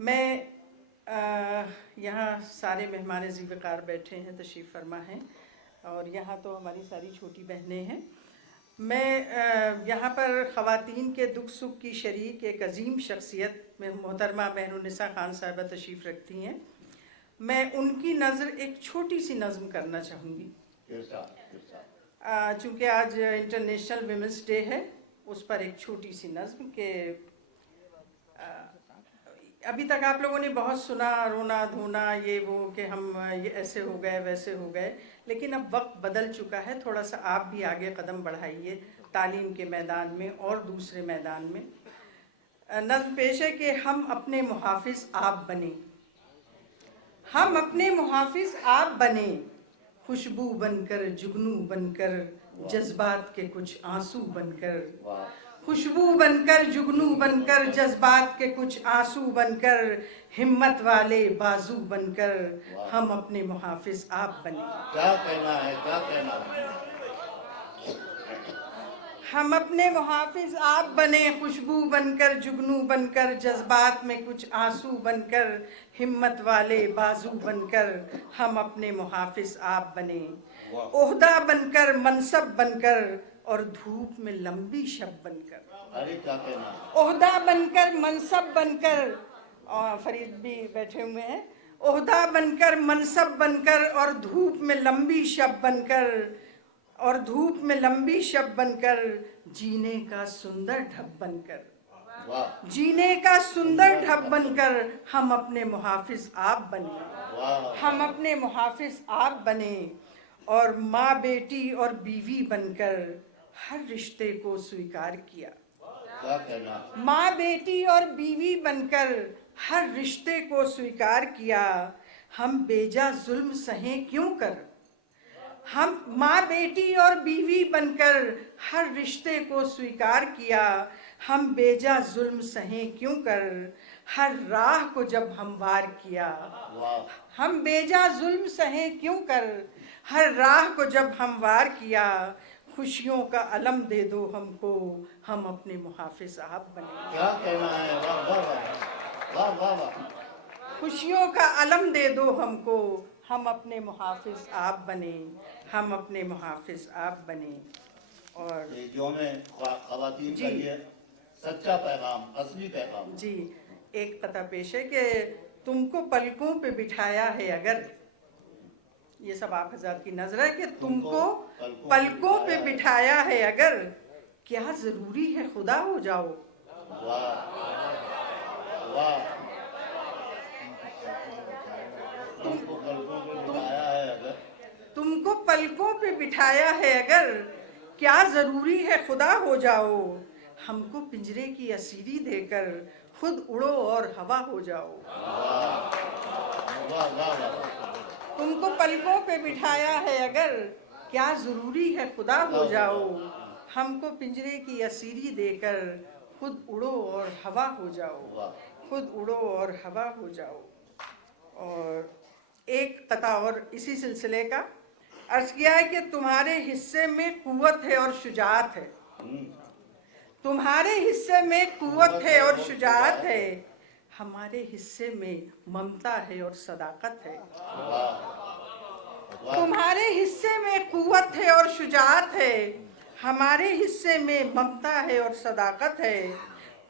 मैं यहाँ सारे मेहमान ज़ीवकार बैठे हैं, तशरीफ़ फरमा हैं, और यहाँ तो हमारी सारी छोटी बहनें हैं। मैं यहाँ पर ख़वातीन के दुख सुख की शरीक एक अजीम शख्सियत में मोहतरमा मेहरुन्निसा खान साहिबा तशरीफ़ रखती हैं। मैं उनकी नज़र एक छोटी सी नज़म करना चाहूँगी। चूँकि आज इंटरनेशनल विमेंस डे है, उस पर एक छोटी सी नज़म के अभी तक आप लोगों ने बहुत सुना, रोना धोना ये वो, कि हम ये ऐसे हो गए वैसे हो गए, लेकिन अब वक्त बदल चुका है। थोड़ा सा आप भी आगे कदम बढ़ाइए तालीम के मैदान में और दूसरे मैदान में। नज़्म पेश है कि हम अपने मुहाफिज आप बने, हम अपने मुहाफिज आप बने, खुशबू बनकर जुगनू बनकर जज्बात के कुछ आंसू बनकर, खुशबू बनकर जुगनू बनकर जज्बात के कुछ आंसू बनकर, हिम्मत वाले बाजू बनकर हम अपने मुहाफिज आप बने। क्या कहना है, क्या कहना है? हम अपने मुहाफिज आप बने, खुशबू बनकर जुगनू बनकर जज्बात में कुछ आंसू बनकर, हिम्मत वाले बाजू बनकर हम अपने मुहाफिज आप बने। ओहदा बनकर मनसब बनकर और धूप में लंबी शब बनकर, अरे क्या कहना, ओहदा बनकर मनसब बनकर, और फरीद भी बैठे हुए हैं, ओहदा बनकर मनसब बनकर और धूप में लंबी शब बनकर, और धूप में लंबी शब बनकर जीने का सुंदर ढब बनकर, जीने का सुंदर ढब बनकर हम अपने मुहाफिज आप बने, हम अपने मुहाफिज आप बने। और माँ बेटी और बीवी बनकर हर रिश्ते को स्वीकार किया, क्या कहना, माँ बेटी और बीवी बनकर हर रिश्ते को स्वीकार किया, हम बेजा जुल्म सहें क्यों कर, हम माँ बेटी और बीवी बनकर हर रिश्ते को स्वीकार किया, हम बेजा जुल्म सहें क्यों कर, हर राह को जब हमवार किया, हम बेजा जुल्म सहें क्यों कर, हर राह को जब हमवार किया, खुशियों का अलम दे दो हमको, हम अपने मुहाफिज आप बने। क्या कहना है, वाह वाह वाह वाह वाह वाह। खुशियों का अलम दे दो हमको, हम अपने मुहाफिज आप बने, हम अपने मुहाफिज आप बने। और जो में ख़वातीन का ये सच्चा पैगाम, असली पैगाम। जी, एक कथा पेश है कि तुमको पलकों पे बिठाया है अगर, ये सब आप हज़रात की नजर है कि तुमको पलकों पे बिठाया है अगर, क्या जरूरी है खुदा हो जाओ। वाह वाह, तुमको पलकों पे बिठाया है अगर, तुमको पलकों पे बिठाया है अगर, क्या जरूरी है खुदा हो जाओ, हमको पिंजरे की असीरी देकर खुद उड़ो और हवा हो जाओ। वाह वाह वाह, तुमको पलकों पे बिठाया है अगर, क्या जरूरी है खुदा हो जाओ, हमको पिंजरे की असीरी देकर खुद उड़ो और हवा हो जाओ, खुद उड़ो और हवा हो जाओ। और एक कथा और इसी सिलसिले का, अर्ज किया है कि तुम्हारे हिस्से में कुव्वत है और शुजाअत है, तुम्हारे हिस्से में कुव्वत है और शुजाअत है, हमारे हिस्से में ममता है और सदाकत है। तुम्हारे हिस्से में कुव्वत है और शुजाअत है, हमारे हिस्से में ममता है और सदाकत है,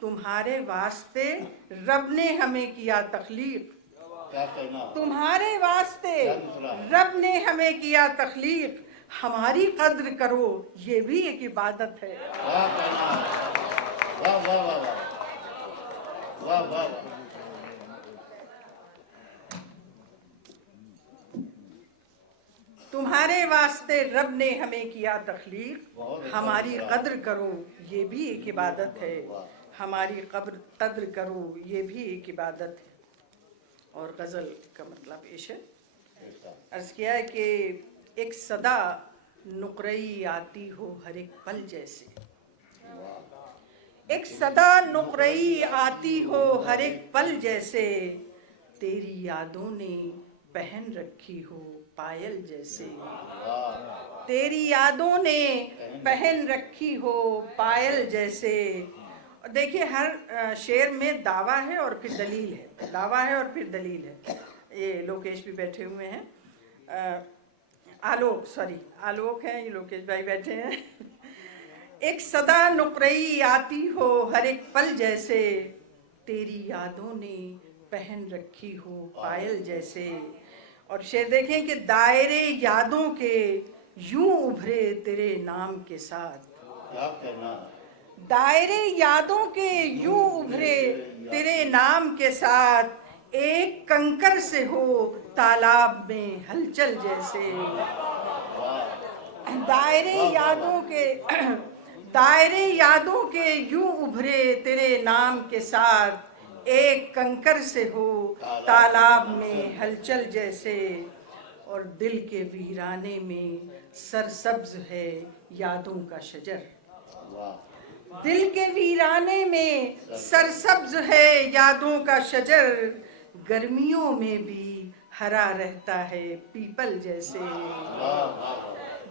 तुम्हारे वास्ते रब ने हमें किया तख्लीक, तुम्हारे वास्ते रब ने हमें किया तख्लीक, हमारी कद्र करो ये भी एक इबादत है। वाह वाह वाह वाह वाह, तुम्हारे वास्ते रब ने हमें किया तख्लीक, हमारी कद्र करो ये भी एक इबादत है, हमारी कद्र करो ये भी एक इबादत है। और गज़ल का मतलब पेश है, अर्ज़ किया है कि एक सदा नुक़रई आती हो हर एक पल जैसे, एक सदा नुक़रई आती हो हर एक पल जैसे, तेरी यादों ने पहन रखी हो पायल जैसे, तेरी यादों ने पहन रखी हो पायल जैसे, देखिए हर शेर में दावा है और फिर दलील है, दावा है और फिर दलील है। ये लोकेश भी बैठे हुए हैं, आलोक हैं, ये लोकेश भाई बैठे हैं। एक सदा नुकरई आती हो हर एक पल जैसे, तेरी यादों ने पहन रखी हो पायल जैसे। और शेर देखें कि दायरे यादों के यूं उभरे तेरे नाम के साथ, क्या कहना, दायरे यादों के यूं उभरे तेरे नाम के साथ, एक कंकर से हो तालाब में हलचल जैसे। दायरे यादों के यूं उभरे तेरे नाम के साथ, एक कंकर से हो तालाब में हलचल जैसे। और दिल के वीराने में सरसब्ज है यादों का शजर, दिल के वीराने में सरसब्ज है यादों का शजर, गर्मियों में भी हरा रहता है पीपल जैसे।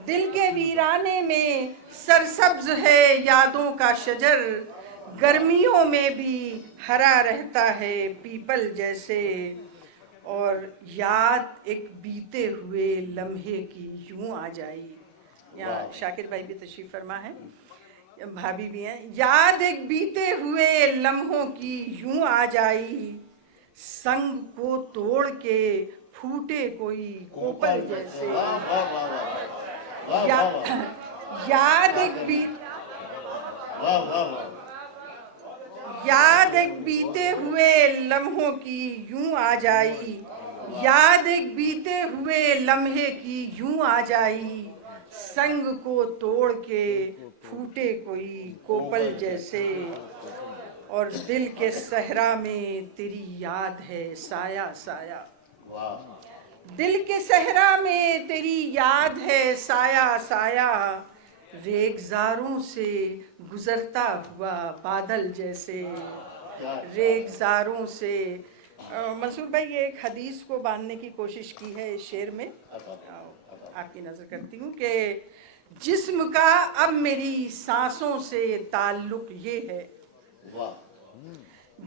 दिल के वीराने में सरसब्ज है यादों का शजर, गर्मियों में भी हरा रहता है पीपल जैसे। और याद एक बीते हुए लम्हे की यूं आ जाई, यहाँ शाकिर भाई भी तशरीफ फरमा है, भाभी भी हैं। याद एक बीते हुए लम्हों की यूं आ जाई, संग को तोड़ के फूटे कोई कोपल जैसे। याद एक बीते हुए लम्हों की यूं आ जाई, याद एक बीते हुए लम्हे की यूं आ जाई, संग को तोड़ के फूटे कोई कोपल जैसे। और दिल के सहरा में तेरी याद है साया साया, दिल के सहरा में तेरी याद है साया साया, रेगजारों से गुजरता हुआ बादल जैसे, रेगजारों से। मंसूर भाई ये एक हदीस को बांधने की कोशिश की है इस शेर में, आपकी नजर करती हूँ कि जिस्म का अब मेरी सांसों से ताल्लुक ये है,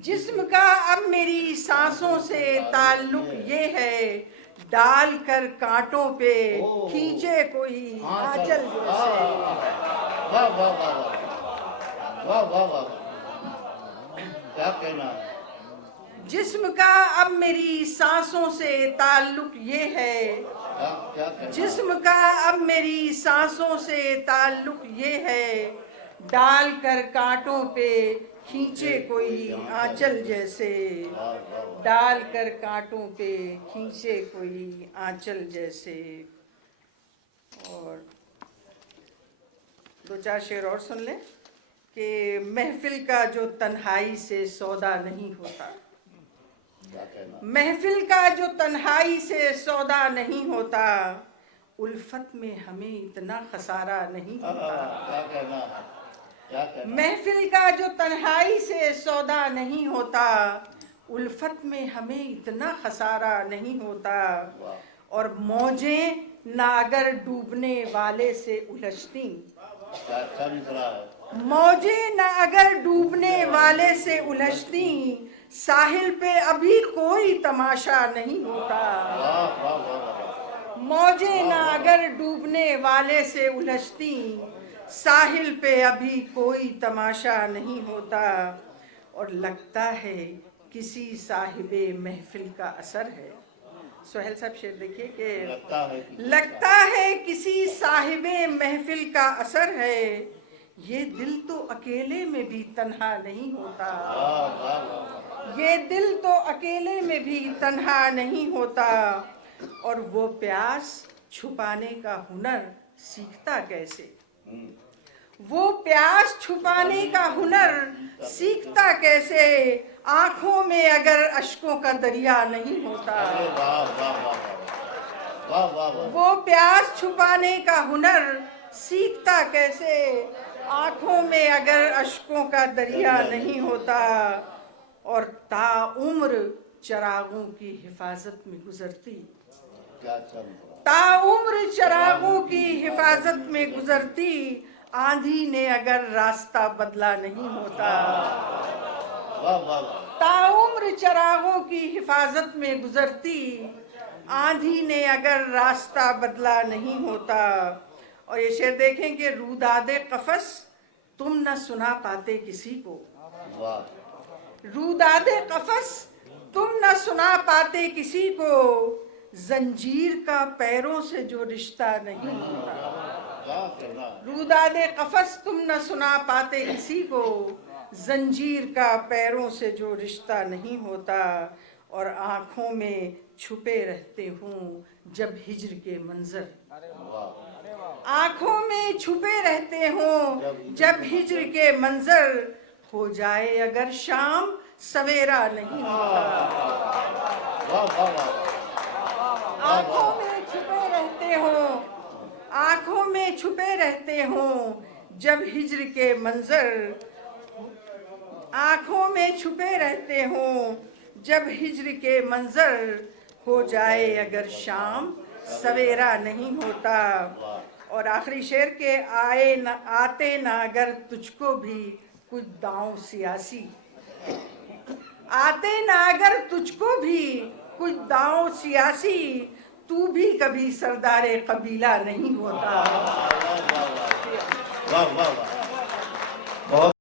जिस्म का अब मेरी सांसों से ताल्लुक ये है, डाल कर कांटों पे खींचे कोई आंचल जैसे। वाह वाह वाह वाह वाह वाह, क्या कहना। जिस्म का अब मेरी सांसों से ताल्लुक ये है, जिस्म का अब मेरी सांसों से ताल्लुक ये है, डाल कर कांटों पे खींचे कोई आंचल जैसे, डाल कर कांटों पे खींचे कोई आंचल जैसे। और दो चार शेर और सुन लें कि महफिल का जो तन्हाई से सौदा नहीं होता, महफिल का जो तन्हाई से सौदा नहीं होता, उल्फत में हमें इतना खसारा नहीं होता। महफिल का जो तन्हाई से सौदा नहीं होता, उल्फत में हमें इतना खसारा नहीं होता। और मौजें ना अगर डूबने वाले से उलझती, मौजें न अगर डूबने वाले से उलझती, साहिल पे अभी कोई तमाशा नहीं होता। मौजें न अगर डूबने वाले से उलझती, साहिल पे अभी कोई तमाशा नहीं होता। और लगता है किसी साहिबे महफिल का असर है। सोहेल साहब शेर देखिए कि लगता है किसी साहिबे महफिल का असर है, ये दिल तो अकेले में भी तन्हा नहीं होता, ये दिल तो अकेले में भी तन्हा नहीं होता। और वो प्यास छुपाने का हुनर सीखता कैसे, वो प्यास छुपाने का हुनर सीखता कैसे, आंखों में अगर अश्कों का दरिया नहीं होता। वो प्यास छुपाने का हुनर सीखता कैसे, आंखों में अगर अश्कों का दरिया नहीं होता। और ताउम्र चरागों की हिफाजत में गुजरती, ताउम्र चरागों की हिफाजत में गुजरती, आंधी ने अगर रास्ता बदला नहीं होता, वाह वाह वाह। ताउम्र चिरागों की हिफाजत में गुजरती, आंधी ने अगर रास्ता बदला नहीं होता। और ये शेर देखें कि रूदादे कफस तुम न सुना पाते किसी को, वाह रूदादे कफस तुम न सुना पाते किसी को, जंजीर का पैरों से जो रिश्ता नहीं होता। क्या करना। रूदादे कफस तुम न सुना पाते किसी को, जंजीर का पैरों से जो रिश्ता नहीं होता। और आंखों में छुपे रहते हूँ जब हिज्र के मंजर, वाह आंखों में छुपे रहते हों जब हिज्र के मंजर, हो जाए अगर शाम सवेरा नहीं होता। वाह वाह वाह। आंखों में छुपे रहते हों, आंखों में छुपे रहते हों जब हिज्र के मंजर, आंखों में छुपे रहते हों जब हिज्र के मंजर, हो जाए अगर शाम सवेरा नहीं होता। और आखिरी शेर के आते ना अगर तुझको भी कुछ दांव सियासी, आते ना अगर तुझको भी कुछ दांव सियासी, तू भी कभी सरदारे कबीला नहीं होता। वाह वाह वाह। बहुत